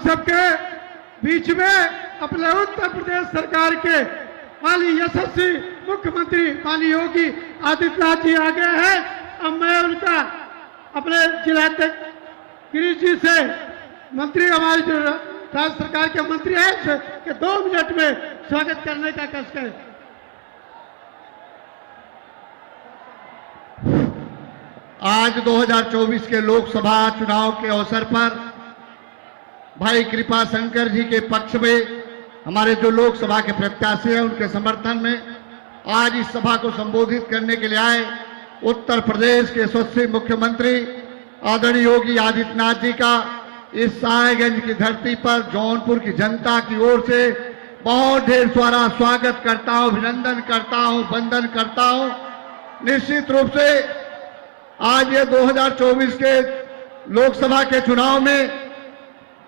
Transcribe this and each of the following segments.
सबके बीच में अपने उत्तर प्रदेश सरकार के माननीय यशस्वी मुख्यमंत्री माननीय योगी आदित्यनाथ जी आ गए हैं। अब मैं उनका अपने जिला गिरीश जी से मंत्री हमारी जो राज्य सरकार के मंत्री हैं कि 2 मिनट में स्वागत करने का कष्ट है। आज 2024 के लोकसभा चुनाव के अवसर पर भाई कृपा शंकर जी के पक्ष में हमारे जो लोकसभा के प्रत्याशी हैं उनके समर्थन में आज इस सभा को संबोधित करने के लिए आए उत्तर प्रदेश के यशस्वी मुख्यमंत्री आदरणीय योगी आदित्यनाथ जी का इस साहेबगंज की धरती पर जौनपुर की जनता की ओर से बहुत ढेर सारा स्वागत करता हूं, अभिनंदन करता हूं, वंदन करता हूं। निश्चित रूप से आज ये 2024 के लोकसभा के चुनाव में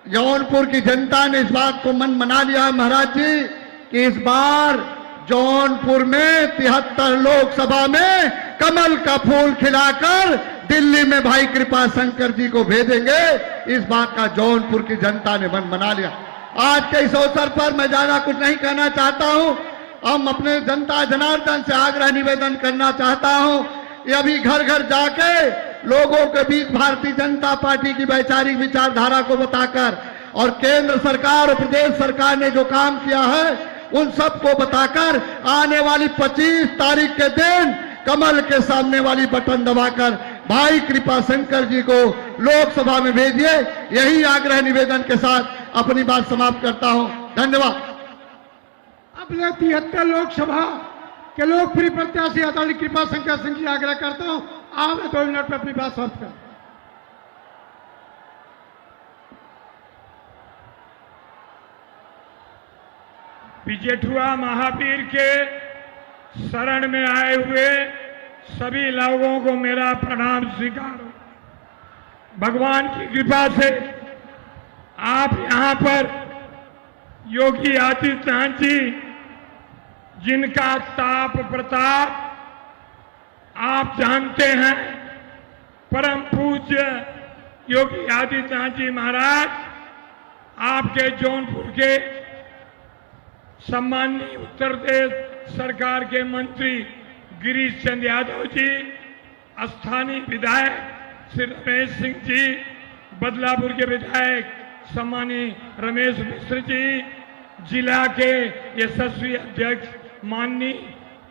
जौनपुर की जनता ने इस बात को मन मना लिया महाराज जी कि इस बार जौनपुर में 73 लोकसभा में कमल का फूल खिलाकर दिल्ली में भाई कृपा शंकर जी को भेजेंगे। इस बात का जौनपुर की जनता ने मन मना लिया। आज के इस अवसर पर मैं ज्यादा कुछ नहीं कहना चाहता हूं। हम अपने जनता जनार्दन से आग्रह निवेदन करना चाहता हूं, ये अभी घर घर जाके लोगों के बीच भारतीय जनता पार्टी की वैचारिक विचारधारा को बताकर और केंद्र सरकार और प्रदेश सरकार ने जो काम किया है उन सबको बताकर आने वाली 25 तारीख के दिन कमल के सामने वाली बटन दबाकर भाई कृपा शंकर जी को लोकसभा में भेजिए। यही आग्रह निवेदन के साथ अपनी बात समाप्त करता हूं। धन्यवाद। अपने 73 लोकसभा के लोकप्रिय प्रत्याशी आदरणीय कृपा शंकर सिंह जी आग्रह करता हूं, आप 2 मिनट में अपनी बात समाप्त करें। बिजेठुआ महावीर के शरण में आए हुए सभी लोगों को मेरा प्रणाम स्वीकार हो। भगवान की कृपा से आप यहां पर योगी आदित्यनाथ जी जिनका ताप प्रताप आप जानते हैं, परम पूज्य योगी आदित्यनाथ जी महाराज आपके जौनपुर के सम्माननीय उत्तर प्रदेश सरकार के मंत्री गिरीश चंद्र यादव जी, स्थानीय विधायक श्री रमेश सिंह जी, बदलापुर के विधायक सम्मानीय रमेश मिश्र जी, जिला के यशस्वी अध्यक्ष माननीय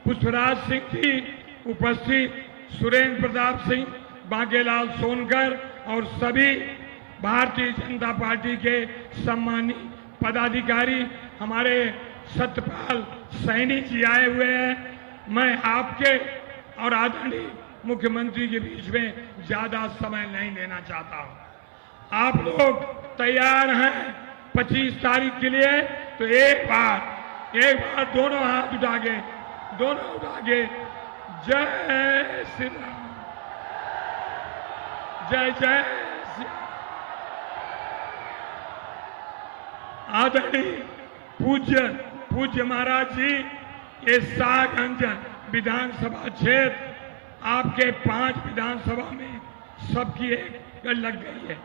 पुष्पराज सिंह जी, उपस्थित सुरेंद्र प्रताप सिंह, बांकेलाल सोनकर और सभी भारतीय जनता पार्टी के सम्मानित पदाधिकारी, हमारे सत्यपाल सैनी जी आए हुए हैं। मैं आपके और आदरणीय मुख्यमंत्री के बीच में ज्यादा समय नहीं लेना चाहता हूं। आप लोग तैयार हैं 25 तारीख के लिए? तो एक बार दोनों हाथ उठा के जय श्री राम, जय जय श्री राम। आदरणीय पूज्य महाराज जी, ये साहेबगंज विधानसभा क्षेत्र आपके 5 विधानसभा में सबकी एक लग गई है।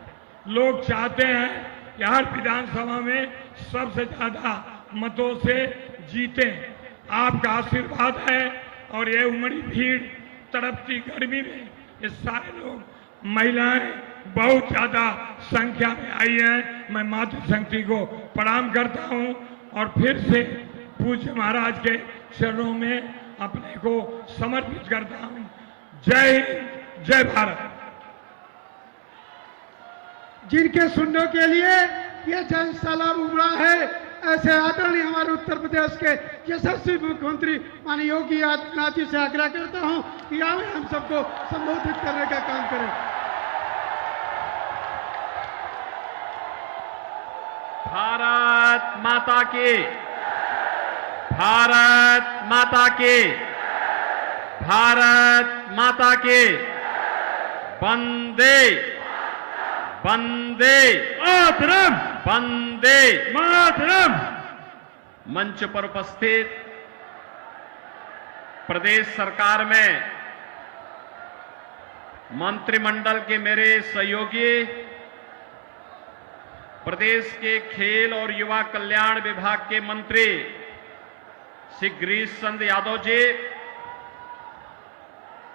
लोग चाहते हैं कि हर विधानसभा में सबसे ज्यादा मतों से जीते। आपका आशीर्वाद है और ये उमड़ी भीड़, तड़पती गर्मी में ये सारे लोग, महिलाएं बहुत ज्यादा संख्या में आई हैं। मैं मातृशक्ति को प्रणाम करता हूं और फिर से पूज्य महाराज के चरणों में अपने को समर्पित करता हूं। जय हिंद, जय भारत। जिनके सुनने के लिए ये जन सलाम उमड़ा है, ऐसे आदरणीय हमारे उत्तर प्रदेश के यशस्वी मुख्यमंत्री माननीय योगी आदित्यनाथ जी से आग्रह करता हूं कि आवे हम सबको संबोधित करने का काम करें। भारत माता की, भारत माता की, भारत माता की। वंदे वंदे मातरम, वंदे मातरम। मंच पर उपस्थित प्रदेश सरकार में मंत्रिमंडल के मेरे सहयोगी, प्रदेश के खेल और युवा कल्याण विभाग के मंत्री श्री गिरीश चंद्र यादव जी,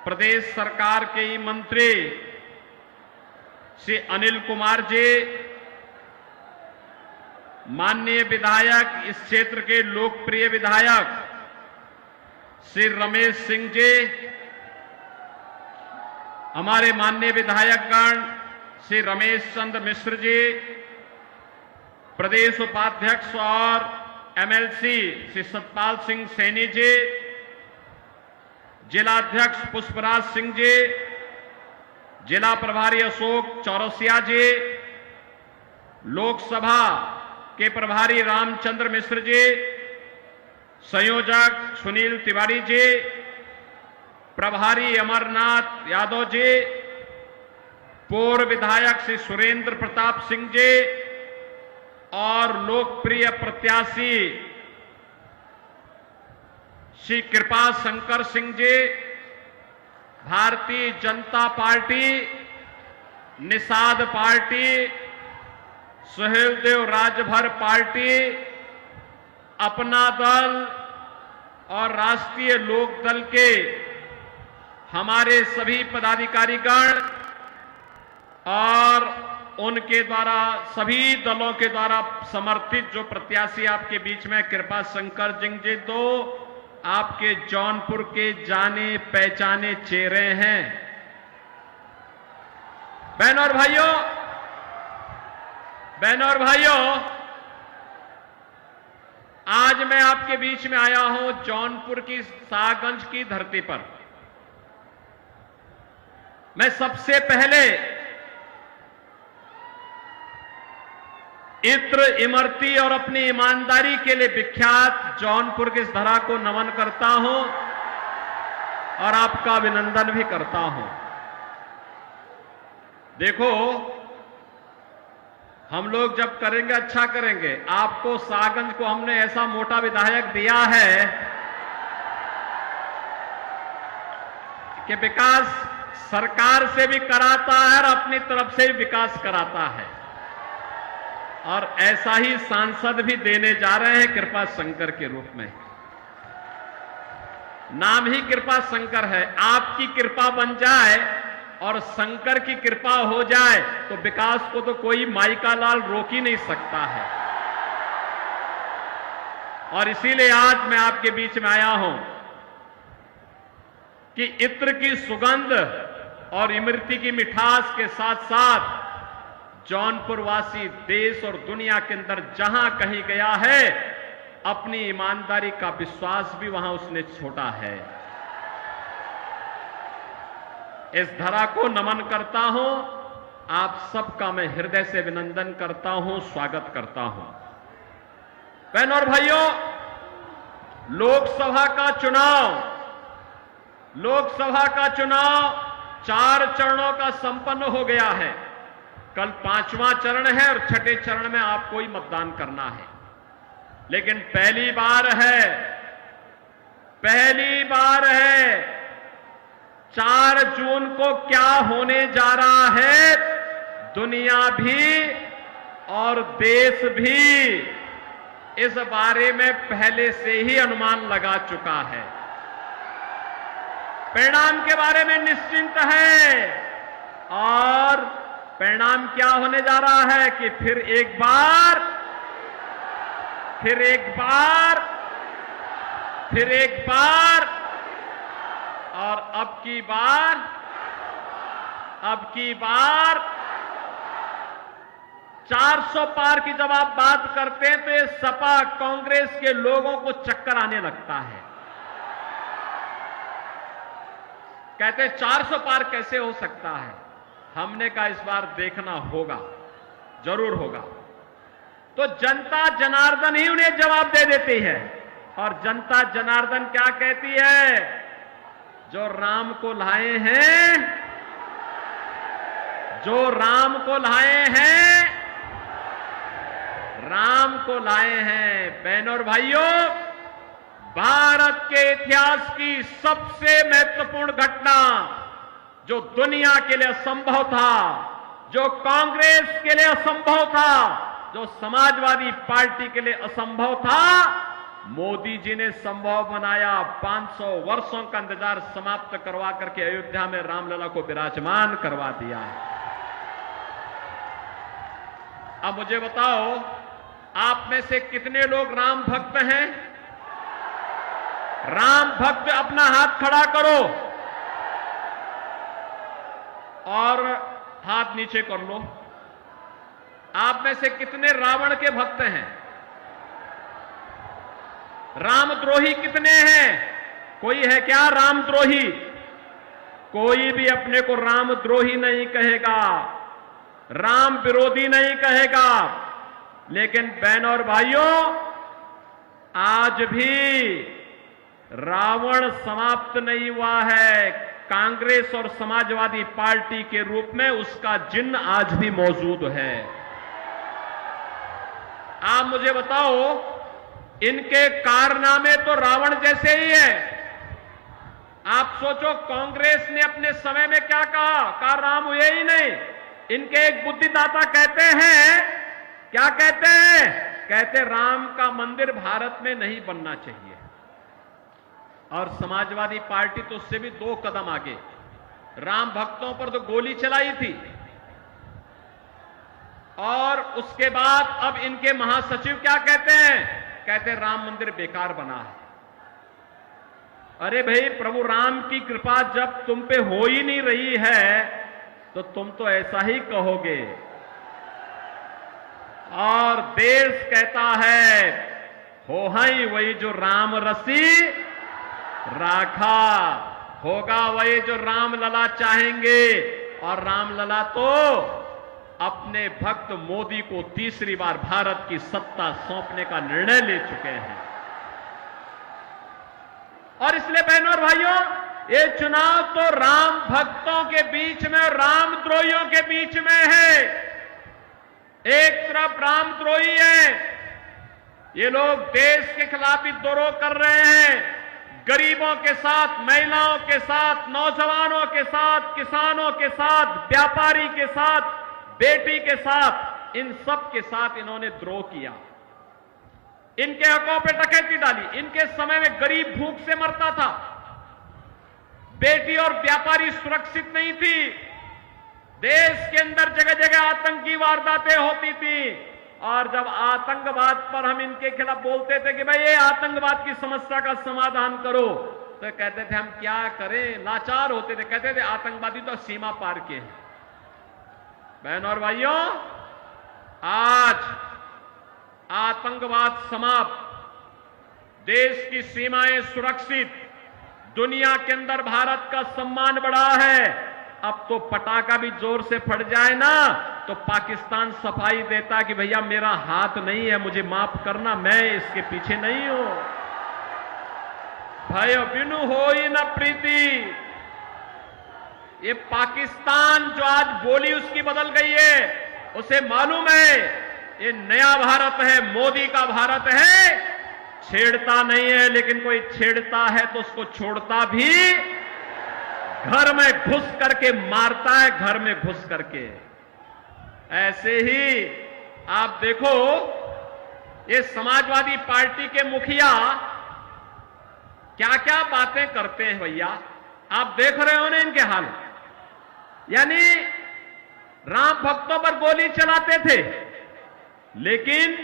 प्रदेश सरकार के ही मंत्री श्री अनिल कुमार जी, माननीय विधायक, इस क्षेत्र के लोकप्रिय विधायक श्री रमेश सिंह जी, हमारे माननीय विधायकगण श्री रमेश चंद्र मिश्र जी, प्रदेश उपाध्यक्ष और एमएलसी श्री सतपाल सिंह सैनी जी, जिलाध्यक्ष पुष्पराज सिंह जी, जिला प्रभारी अशोक चौरसिया जी, लोकसभा के प्रभारी रामचंद्र मिश्र जी, संयोजक सुनील तिवारी जी, प्रभारी अमरनाथ यादव जी, पूर्व विधायक श्री सुरेंद्र प्रताप सिंह जी और लोकप्रिय प्रत्याशी श्री कृपा Shankar Singh ji, Bharatiya Janata party, Nishad party, Suheldev Rajbhar party, अपना दल और राष्ट्रीय लोक दल के हमारे सभी पदाधिकारीगण और उनके द्वारा, सभी दलों के द्वारा समर्थित जो प्रत्याशी आपके बीच में कृपा शंकर सिंह जी, तो आपके जौनपुर के जाने पहचाने चेहरे हैं। बहनों और भाइयों, आज मैं आपके बीच में आया हूं जौनपुर की सागंज की धरती पर। मैं सबसे पहले इत्र, इमरती और अपनी ईमानदारी के लिए विख्यात जौनपुर की इस धरा को नमन करता हूं और आपका अभिनंदन भी करता हूं। देखो, हम लोग जब करेंगे अच्छा करेंगे। आपको सागंज को हमने ऐसा मोटा विधायक दिया है कि विकास सरकार से भी कराता है और अपनी तरफ से भी विकास कराता है, और ऐसा ही सांसद भी देने जा रहे हैं कृपा शंकर के रूप में। नाम ही कृपा शंकर है। आपकी कृपा बन जाए और शंकर की कृपा हो जाए तो विकास को तो कोई माई का लाल रोक ही नहीं सकता है। और इसीलिए आज मैं आपके बीच में आया हूं कि इत्र की सुगंध और इमरती की मिठास के साथ साथ जौनपुर वासी देश और दुनिया के अंदर जहां कहीं गया है, अपनी ईमानदारी का विश्वास भी वहां उसने छोड़ा है। इस धरा को नमन करता हूं, आप सबका मैं हृदय से अभिनंदन करता हूं, स्वागत करता हूं। बहनों और भाइयों, लोकसभा का चुनाव 4 चरणों का संपन्न हो गया है। कल 5वां चरण है और छठे चरण में आपको ही मतदान करना है। लेकिन पहली बार है 4 जून को क्या होने जा रहा है, दुनिया भी और देश भी इस बारे में पहले से ही अनुमान लगा चुका है। परिणाम के बारे में निश्चिंत है, और परिणाम क्या होने जा रहा है कि फिर एक बार और अब की बार 400 पार की जब आप बात करते हैं तो ये सपा कांग्रेस के लोगों को चक्कर आने लगता है। कहते 400 पार कैसे हो सकता है। हमने कहा इस बार देखना होगा, जरूर होगा। तो जनता जनार्दन ही उन्हें जवाब दे देती है, और जनता जनार्दन क्या कहती है, जो राम को लाए हैं। बहनों और भाइयों, भारत के इतिहास की सबसे महत्वपूर्ण घटना जो दुनिया के लिए असंभव था, जो कांग्रेस के लिए असंभव था, जो समाजवादी पार्टी के लिए असंभव था, मोदी जी ने संभव बनाया। 500 वर्षों का इंतजार समाप्त करवा करके अयोध्या में रामलला को विराजमान करवा दिया। अब मुझे बताओ, आप में से कितने लोग राम भक्त हैं? राम भक्त अपना हाथ खड़ा करो और हाथ नीचे कर लो। आप में से कितने रावण के भक्त हैं? रामद्रोही कितने हैं? कोई है क्या रामद्रोही? कोई भी अपने को रामद्रोही नहीं कहेगा, राम विरोधी नहीं कहेगा। लेकिन बहनों और भाइयों, आज भी रावण समाप्त नहीं हुआ है। कांग्रेस और समाजवादी पार्टी के रूप में उसका जिन्न आज भी मौजूद है। आप मुझे बताओ, इनके कारनामे तो रावण जैसे ही है। आप सोचो, कांग्रेस ने अपने समय में क्या कहा राम हुए ही नहीं। इनके एक बुद्धिदाता कहते हैं, क्या कहते हैं? कहते राम का मंदिर भारत में नहीं बनना चाहिए। और समाजवादी पार्टी तो उससे भी 2 कदम आगे, राम भक्तों पर तो गोली चलाई थी। और उसके बाद अब इनके महासचिव क्या कहते हैं? कहते राम मंदिर बेकार बना है। अरे भाई, प्रभु राम की कृपा जब तुम पे हो ही नहीं रही है तो तुम तो ऐसा ही कहोगे। और देश कहता है, हो हई वही जो राम रसी राखा, होगा वही जो रामलला चाहेंगे। और रामलला तो अपने भक्त मोदी को तीसरी बार भारत की सत्ता सौंपने का निर्णय ले चुके हैं। और इसलिए बहनों और भाइयों, ये चुनाव तो राम भक्तों के बीच में और रामद्रोहियों के बीच में है। एक तरफ रामद्रोही है, ये लोग देश के खिलाफ विद्रोह कर रहे हैं, गरीबों के साथ, महिलाओं के साथ, नौजवानों के साथ, किसानों के साथ, व्यापारी के साथ, बेटी के साथ, इन सब के साथ इन्होंने द्रोह किया। इनके हकों पे डकैती डाली। इनके समय में गरीब भूख से मरता था, बेटी और व्यापारी सुरक्षित नहीं थी, देश के अंदर जगह जगह आतंकी वारदातें होती थी। और जब आतंकवाद पर हम इनके खिलाफ बोलते थे कि भाई ये आतंकवाद की समस्या का समाधान करो, तो कहते थे हम क्या करें, लाचार होते थे। कहते थे आतंकवादी तो सीमा पार के हैं। बहनों और भाइयों, आज आतंकवाद समाप्त, देश की सीमाएं सुरक्षित, दुनिया के अंदर भारत का सम्मान बढ़ा है। अब तो पटाखा भी जोर से फट जाए ना तो पाकिस्तान सफाई देता कि भैया मेरा हाथ नहीं है, मुझे माफ करना, मैं इसके पीछे नहीं हूं। भय बिनु होई न प्रीति, ये पाकिस्तान जो आज बोली उसकी बदल गई है, उसे मालूम है ये नया भारत है, मोदी का भारत है। छेड़ता नहीं है, लेकिन कोई छेड़ता है तो उसको छोड़ता भी, घर में घुस करके मारता है, घर में घुस करके। ऐसे ही आप देखो, ये समाजवादी पार्टी के मुखिया क्या क्या बातें करते हैं भैया, आप देख रहे हो ना इनके हाल। यानी राम भक्तों पर गोली चलाते थे, लेकिन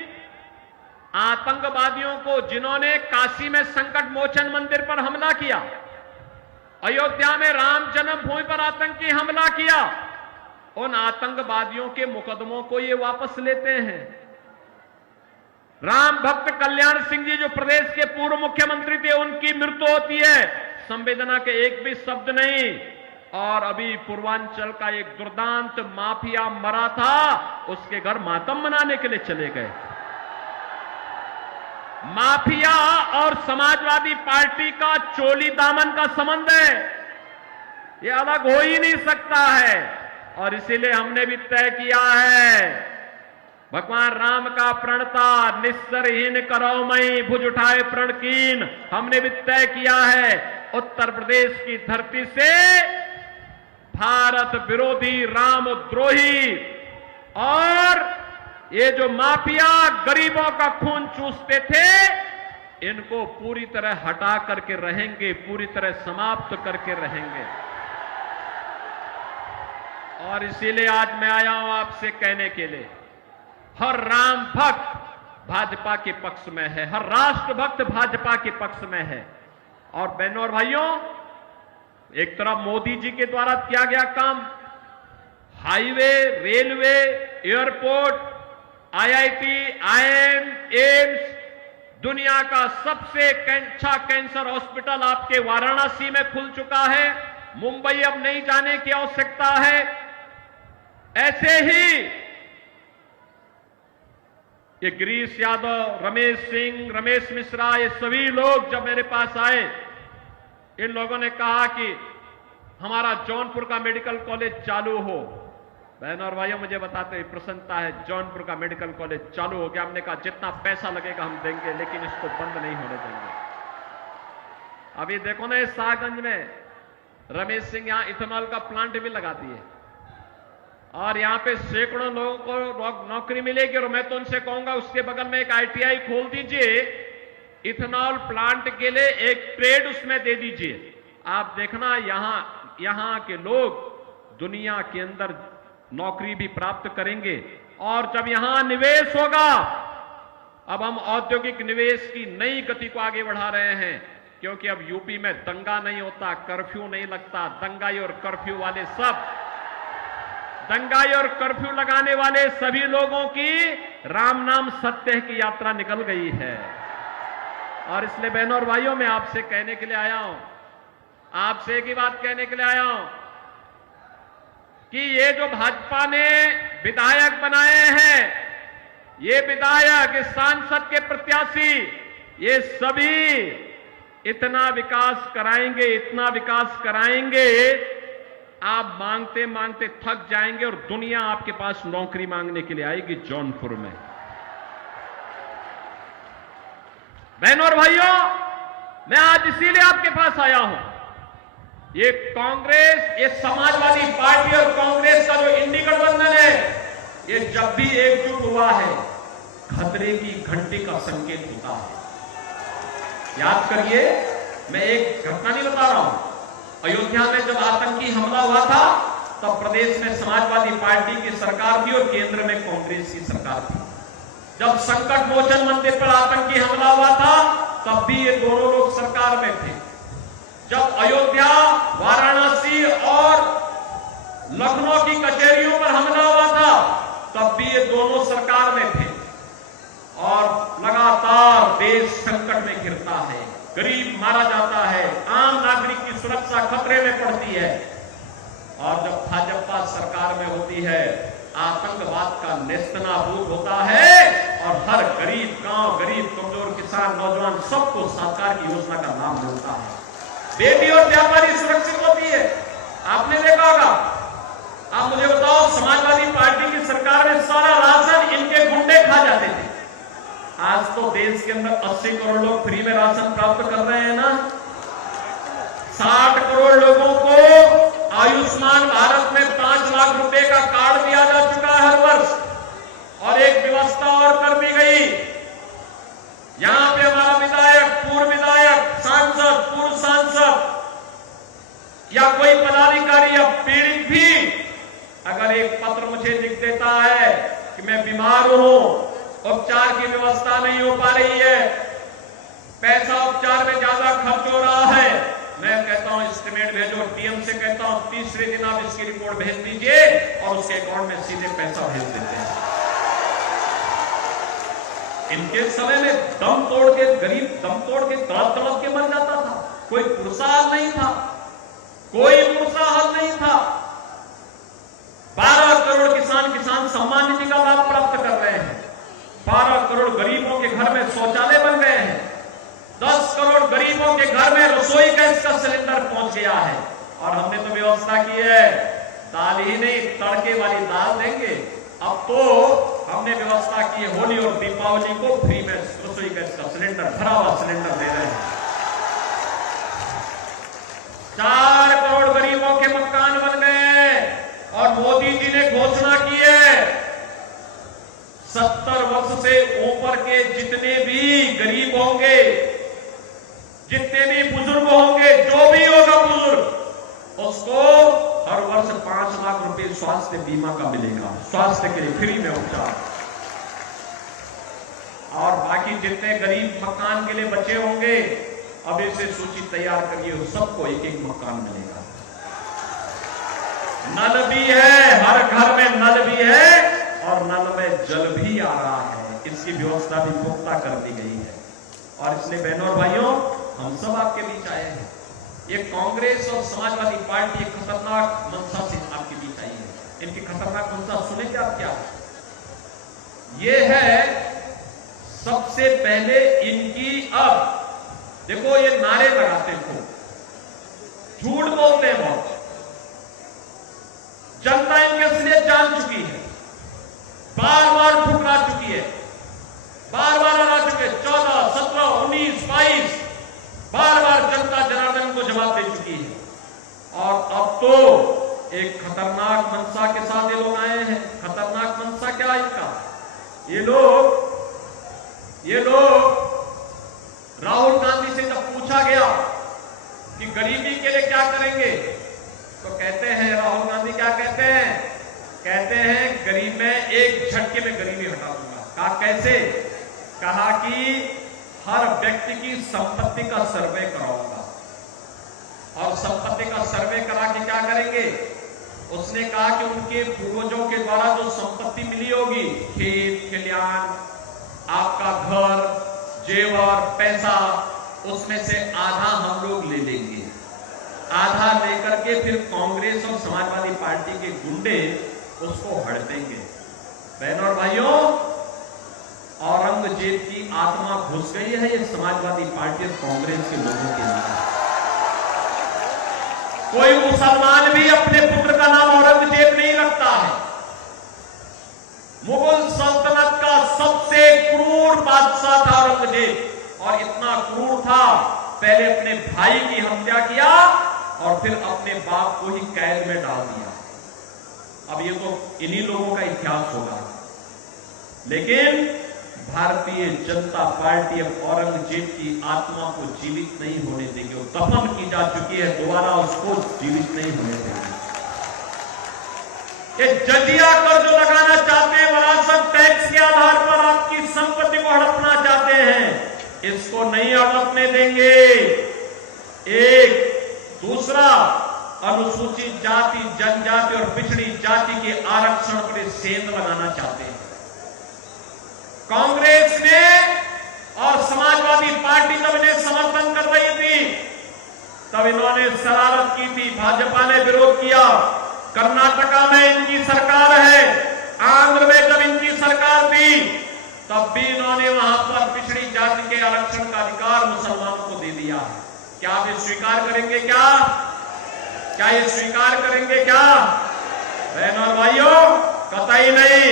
आतंकवादियों को, जिन्होंने काशी में संकट मोचन मंदिर पर हमला किया, अयोध्या में राम जन्मभूमि पर आतंकी हमला किया, उन आतंकवादियों के मुकदमों को ये वापस लेते हैं। राम भक्त कल्याण सिंह जी जो प्रदेश के पूर्व मुख्यमंत्री थे, उनकी मृत्यु होती है, संवेदना के एक भी शब्द नहीं। और अभी पूर्वांचल का एक दुर्दांत माफिया मरा था, उसके घर मातम मनाने के लिए चले गए। माफिया और समाजवादी पार्टी का चोली दामन का संबंध है, ये अलग हो ही नहीं सकता है। और इसीलिए हमने भी तय किया है, भगवान राम का प्रणता निस्सरहीन करो मई, भुज उठाए प्रण कीन। हमने भी तय किया है, उत्तर प्रदेश की धरती से भारत विरोधी, रामद्रोही और ये जो माफिया गरीबों का खून चूसते थे, इनको पूरी तरह हटा करके रहेंगे, पूरी तरह समाप्त करके रहेंगे। और इसीलिए आज मैं आया हूं आपसे कहने के लिए, हर राम भक्त भाजपा के पक्ष में है, हर राष्ट्र भक्त भाजपा के पक्ष में है। और बहनों और भाइयों, एक तरफ मोदी जी के द्वारा किया गया काम, highway, railway, airport, IIT, IIM, AIIMS, दुनिया का सबसे अच्छा कैंसर हॉस्पिटल आपके वाराणसी में खुल चुका है। मुंबई अब नहीं जाने की आवश्यकता है। ऐसे ही ये गिरीश यादव, रमेश सिंह, रमेश मिश्रा, ये सभी लोग जब मेरे पास आए, इन लोगों ने कहा कि हमारा जौनपुर का मेडिकल कॉलेज चालू हो। बहनों और भाइयों, मुझे बताते हुए प्रसन्नता है, जौनपुर का मेडिकल कॉलेज चालू हो गया। हमने कहा जितना पैसा लगेगा हम देंगे, लेकिन इसको बंद नहीं होने देंगे। अभी देखो ना, शाहगंज में रमेश सिंह यहां इथेनॉल का प्लांट भी लगा दिए और यहां पे सैकड़ों लोगों को नौकरी मिलेगी। और मैं तो उनसे कहूंगा उसके बगल में एक आईटीआई खोल दीजिए, इथेनॉल प्लांट के लिए एक ट्रेड उसमें दे दीजिए। आप देखना यहां के लोग दुनिया के अंदर नौकरी भी प्राप्त करेंगे। और जब यहां निवेश होगा, अब हम औद्योगिक निवेश की नई गति को आगे बढ़ा रहे हैं, क्योंकि अब यूपी में दंगा नहीं होता, कर्फ्यू नहीं लगता। दंगाई और कर्फ्यू वाले सब, दंगाई और कर्फ्यू लगाने वाले सभी लोगों की राम नाम सत्य की यात्रा निकल गई है। और इसलिए बहनों और भाइयों, मैं आपसे कहने के लिए आया हूं, आपसे एक ही बात कहने के लिए आया हूं कि ये जो भाजपा ने विधायक बनाए हैं, ये विधायक, इस सांसद के प्रत्याशी, ये सभी इतना विकास कराएंगे, इतना विकास कराएंगे, आप मांगते मांगते थक जाएंगे और दुनिया आपके पास नौकरी मांगने के लिए आएगी जौनपुर में। बहनों और भाइयों, मैं आज इसीलिए आपके पास आया हूं। ये कांग्रेस, ये समाजवादी पार्टी और कांग्रेस का जो इंडी गठबंधन है, ये जब भी एकजुट हुआ है, खतरे की घंटी का संकेत होता है। याद करिए, मैं एक घटना नहीं बता रहा हूं। अयोध्या में जब आतंकी हमला हुआ था, तब प्रदेश में समाजवादी पार्टी की सरकार थी और केंद्र में कांग्रेस की सरकार थी। जब संकट मोचन मंदिर पर आतंकी हमला हुआ था, तब भी ये दोनों लोग सरकार में थे। जब अयोध्या, वाराणसी और लखनऊ की कचहरियों पर हमला हुआ था, तब भी ये दोनों सरकार में थे। और लगातार देश संकट में घिरता है, गरीब मारा जाता है, आम नागरिक की सुरक्षा खतरे में पड़ती है। और जब भाजपा सरकार में होती है, आतंकवाद का नेस्तनाबूद होता है और हर गरीब गांव, गरीब कमजोर किसान, नौजवान सबको सरकार की योजना का लाभ मिलता है। बेटी और व्यापारी सुरक्षित होती है। आपने देखा होगा, आप मुझे बताओ, समाजवादी पार्टी की सरकार में सारा राशन इनके गुंडे खा जाते थे। आज तो देश के अंदर 80 करोड़ लोग फ्री में राशन प्राप्त कर रहे हैं ना। 60 करोड़ लोगों को आयुष्मान भारत में 5 लाख रुपए का कार्ड दिया जा चुका है हर वर्ष। और एक व्यवस्था और कर दी गई, यहां पे हमारा विधायक, पूर्व विधायक, सांसद, पूर्व सांसद या कोई पदाधिकारी या पीड़ित भी अगर एक पत्र मुझे लिख देता है कि मैं बीमार हूं, उपचार की व्यवस्था नहीं हो पा रही है, पैसा उपचार में ज्यादा खर्च हो रहा है, मैं कहता हूं एस्टिमेट भेजो। डीएम से कहता हूं तीसरे दिन आप इसकी रिपोर्ट भेज दीजिए और उसके अकाउंट में सीधे पैसा भेज देते हैं। इनके समय में दम तोड़ के, गरीब दम तोड़ के तड़प तड़प के मर जाता था। कोई पुरस्कार नहीं था, कोई पुरस्कार नहीं था। 12 करोड़ किसान सम्मान निधि का लाभ प्राप्त कर रहे हैं। 12 करोड़ गरीबों के घर में शौचालय बन गए हैं। 10 करोड़ गरीबों के घर में रसोई गैस का सिलेंडर पहुंच गया है। और हमने तो व्यवस्था की है, दाल ही नहीं, तड़के वाली दाल देंगे। अब तो हमने व्यवस्था की है, होली और दीपावली को फ्री में रसोई गैस का सिलेंडर, भरा हुआ सिलेंडर दे रहे हैं। 4 करोड़ गरीबों के मकान बन गए हैं। और मोदी जी ने घोषणा की है 70 वर्ष से ऊपर के जितने भी गरीब होंगे, जितने भी बुजुर्ग होंगे, जो भी होगा बुजुर्ग, उसको हर वर्ष 5 लाख रुपए स्वास्थ्य बीमा का मिलेगा, स्वास्थ्य के लिए फ्री में उपचार। और बाकी जितने गरीब मकान के लिए बचे होंगे, अभी से सूची तैयार करिए, सबको एक एक मकान मिलेगा। नल भी है, हर घर में नल भी है और नल में जल भी आ रहा है, इसकी व्यवस्था भी पुख्ता कर दी गई है। और इसलिए बहनों और भाइयों, हम सब आपके बीच आए हैं। ये कांग्रेस और समाजवादी पार्टी एक खतरनाक मंशा से आपके बीच आई है। इनकी खतरनाक मंशा सुनेंगे आप क्या? ये है सबसे पहले इनकी, अब देखो ये नारे लगाते हैं, झूठ बोलते हैं बहुत, जनता इनके असलियत जान चुकी है, बार बार ठुकरा चुकी है, बार बार हरा चुके, 14, 17, 19, 22 बार बार जनता जनार्दन को जवाब दे चुकी है। और अब तो एक खतरनाक मंशा के साथ ये लोग आए हैं। खतरनाक मंशा क्या है इनका? ये लोग राहुल गांधी से जब पूछा गया कि गरीबी के लिए क्या करेंगे, तो कहते हैं, राहुल गांधी क्या कहते हैं? कहते हैं गरीब में एक झटके में गरीबी हटा दूंगा। कहा कैसे? कहा कि हर व्यक्ति की संपत्ति का सर्वे कराऊंगा। और संपत्ति का सर्वे करा के क्या करेंगे? उसने कहा कि उनके पूर्वजों के द्वारा जो संपत्ति मिली होगी, खेत खलिहान, आपका घर, जेवर, पैसा, उसमें से आधा हम लोग ले लेंगे। आधा लेकर के फिर कांग्रेस और समाजवादी पार्टी के गुंडे उसको हड़पेंगे। बहनों और भाइयों, औरंगजेब की आत्मा घुस गई है ये समाजवादी पार्टी और कांग्रेस के लोगों के लिए। कोई मुसलमान भी अपने पुत्र का नाम औरंगजेब नहीं रखता है। मुगल सल्तनत का सबसे क्रूर बादशाह था औरंगजेब, और इतना क्रूर था, पहले अपने भाई की हत्या किया और फिर अपने बाप को ही कैद में डाल दिया। अब ये तो इन्हीं लोगों का इतिहास होगा। लेकिन भारतीय जनता पार्टी अब औरंगजेब की आत्मा को जीवित नहीं होने देगी। वो दफन की जा चुकी है, दोबारा उसको जीवित नहीं होने देगी। ये जजिया कर जो लगाना चाहते हैं, विरासत टैक्स के आधार पर आपकी संपत्ति को हड़पना चाहते हैं, इसको नहीं हड़पने देंगे। एक दूसरा, अनुसूचित जाति, जनजाति और पिछड़ी जाति के आरक्षण पर सेंध लगाना चाहते हैं। कांग्रेस ने और समाजवादी पार्टी जब इन्हें समर्थन कर रही थी, तब इन्होंने शरारत की थी, भाजपा ने विरोध किया। कर्नाटका में इनकी सरकार है, आंध्र में जब इनकी सरकार थी, तब भी इन्होंने वहां पर पिछड़ी जाति के आरक्षण का अधिकार मुसलमानों को दे दिया। क्या आप ये स्वीकार करेंगे? क्या ये स्वीकार करेंगे? क्या बहनों और भाइयों, कतई नहीं।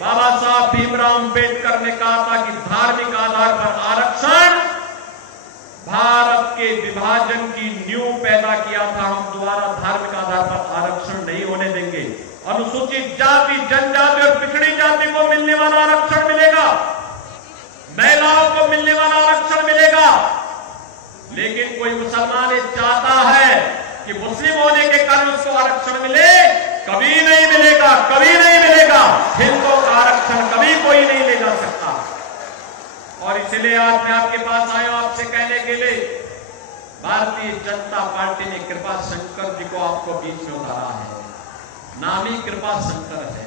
बाबा साहब भीमराव अंबेडकर ने कहा था कि धार्मिक आधार पर आरक्षण भारत के विभाजन की नींव पैदा किया था। हम दोबारा धार्मिक आधार पर आरक्षण नहीं होने देंगे। अनुसूचित जाति, जनजाति और पिछड़ी जाति को मिलने वाला आरक्षण मिलेगा, महिलाओं को मिलने वाला आरक्षण मिलेगा। लेकिन कोई मुसलमान ये चाहता है कि मुस्लिम होने के कारण उसको आरक्षण मिले, कभी नहीं मिलेगा, कभी नहीं मिलेगा। हिंदुओं का आरक्षण कभी कोई नहीं ले जा सकता। और इसलिए आज मैं आपके पास आया हूं आपसे कहने के लिए, भारतीय जनता पार्टी ने कृपा शंकर जी को आपको बीच में उतारा है। नाम ही कृपा शंकर है।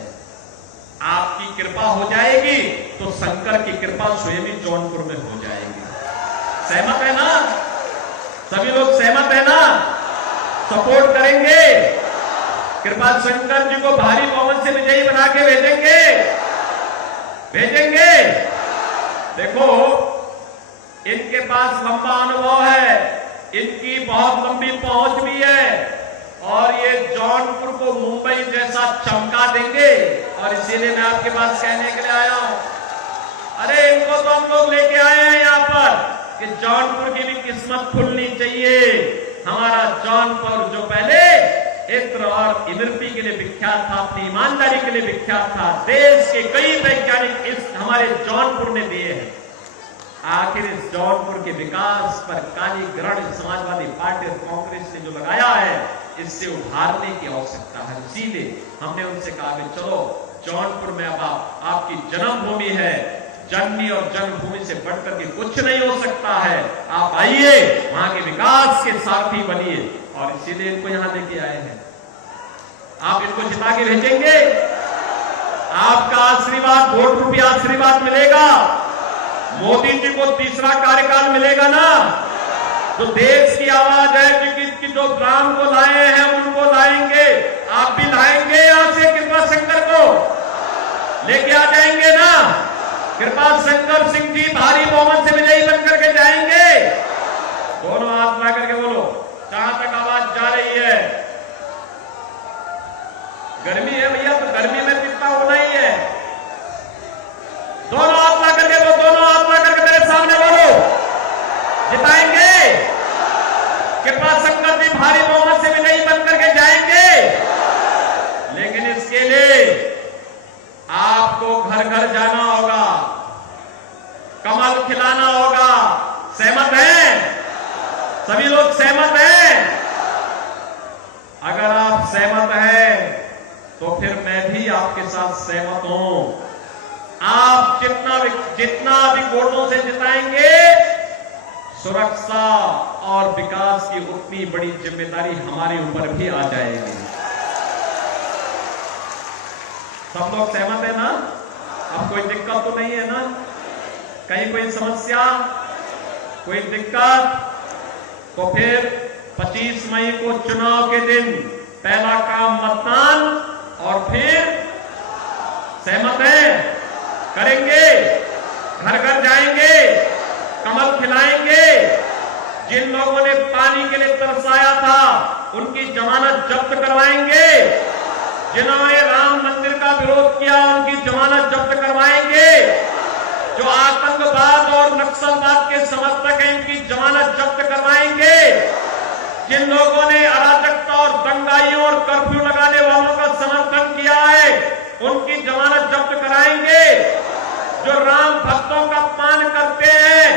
आपकी कृपा हो जाएगी तो शंकर की कृपा स्वयं ही जौनपुर में हो जाएगी। सहमत है ना? सभी लोग सहमत है ना? सपोर्ट करेंगे? कृपा शंकर जी को भारी बहुमत से विजयी बना के भेजेंगे। देखो, इनके पास लंबा अनुभव है, इनकी बहुत लंबी पहुंच भी है, और ये जौनपुर को मुंबई जैसा चमका देंगे। और इसीलिए मैं आपके पास कहने के लिए आया हूं, अरे इनको तो हम लोग लेके आए हैं यहां पर कि जौनपुर की भी किस्मत खुलनी चाहिए। हमारा जौनपुर जो पहले इत्र और इमरती के लिए विख्यात था, अपनी ईमानदारी के लिए विख्यात था। देश के कई वैज्ञानिक इस हमारे जौनपुर ने दिए हैं। आखिर इस जौनपुर के विकास पर काली ग्रहण समाजवादी पार्टी और कांग्रेस ने जो लगाया है, इससे उभारने की आवश्यकता है। इसीलिए हमने उनसे कहा कि चलो जौनपुर में अब आपकी जन्मभूमि है, जननी और जन्मभूमि से बढ़कर के कुछ नहीं हो सकता है। आप आइए, वहां के विकास के साथी बनिए, और इसीलिए इनको यहां लेके आए हैं। आप इनको जिता के भेजेंगे, आपका आशीर्वाद, वोट रुपया आशीर्वाद मिलेगा। मोदी जी को तीसरा कार्यकाल मिलेगा ना, तो देश की आवाज है, क्योंकि जो राम को लाए हैं उनको लाएंगे। आप भी लाएंगे, यहां से कृपा शंकर को लेके आ जाएंगे ना। कृपा शंकर सिंह जी भारी बहुमत से विजयी बनकर के जाएंगे। दोनों हाथ ला करके बोलो, जहां तक आवाज जा रही है। गर्मी है भैया, तो गर्मी में कितना होना ही है। दोनों हाथ ला करके बोलो, दोनों हाथ ला करके मेरे सामने बोलो, जिताएंगे। कृपा शंकर जी भारी बहुमत से विजयी बनकर के जाएंगे। लेकिन इसके लिए आपको घर घर जाना होगा, कमल खिलाना होगा। सहमत हैं? सभी लोग सहमत हैं? अगर आप सहमत हैं तो फिर मैं भी आपके साथ सहमत हूं। आप जितना भी वोटों से जिताएंगे, सुरक्षा और विकास की उतनी बड़ी जिम्मेदारी हमारे ऊपर भी आ जाएगी। सब लोग सहमत है ना? अब कोई दिक्कत तो नहीं है ना? कहीं कोई समस्या, कोई दिक्कत? तो फिर 25 मई को चुनाव के दिन पहला काम मतदान, और फिर सहमत है? करेंगे, घर घर जाएंगे, कमल खिलाएंगे। जिन लोगों ने पानी के लिए तरसाया था, उनकी जमानत जब्त करवाएंगे। जिन्होंने राम मंदिर का विरोध किया, उनकी जमानत जब्त करवाएंगे। जो आतंकवाद और नक्सलवाद के समर्थक हैं, उनकी जमानत जब्त करवाएंगे। जिन लोगों ने अराजकता और दंगाइयों और कर्फ्यू लगाने वालों का समर्थन किया है, उनकी जमानत जब्त कराएंगे। जो राम भक्तों का अपमान करते हैं,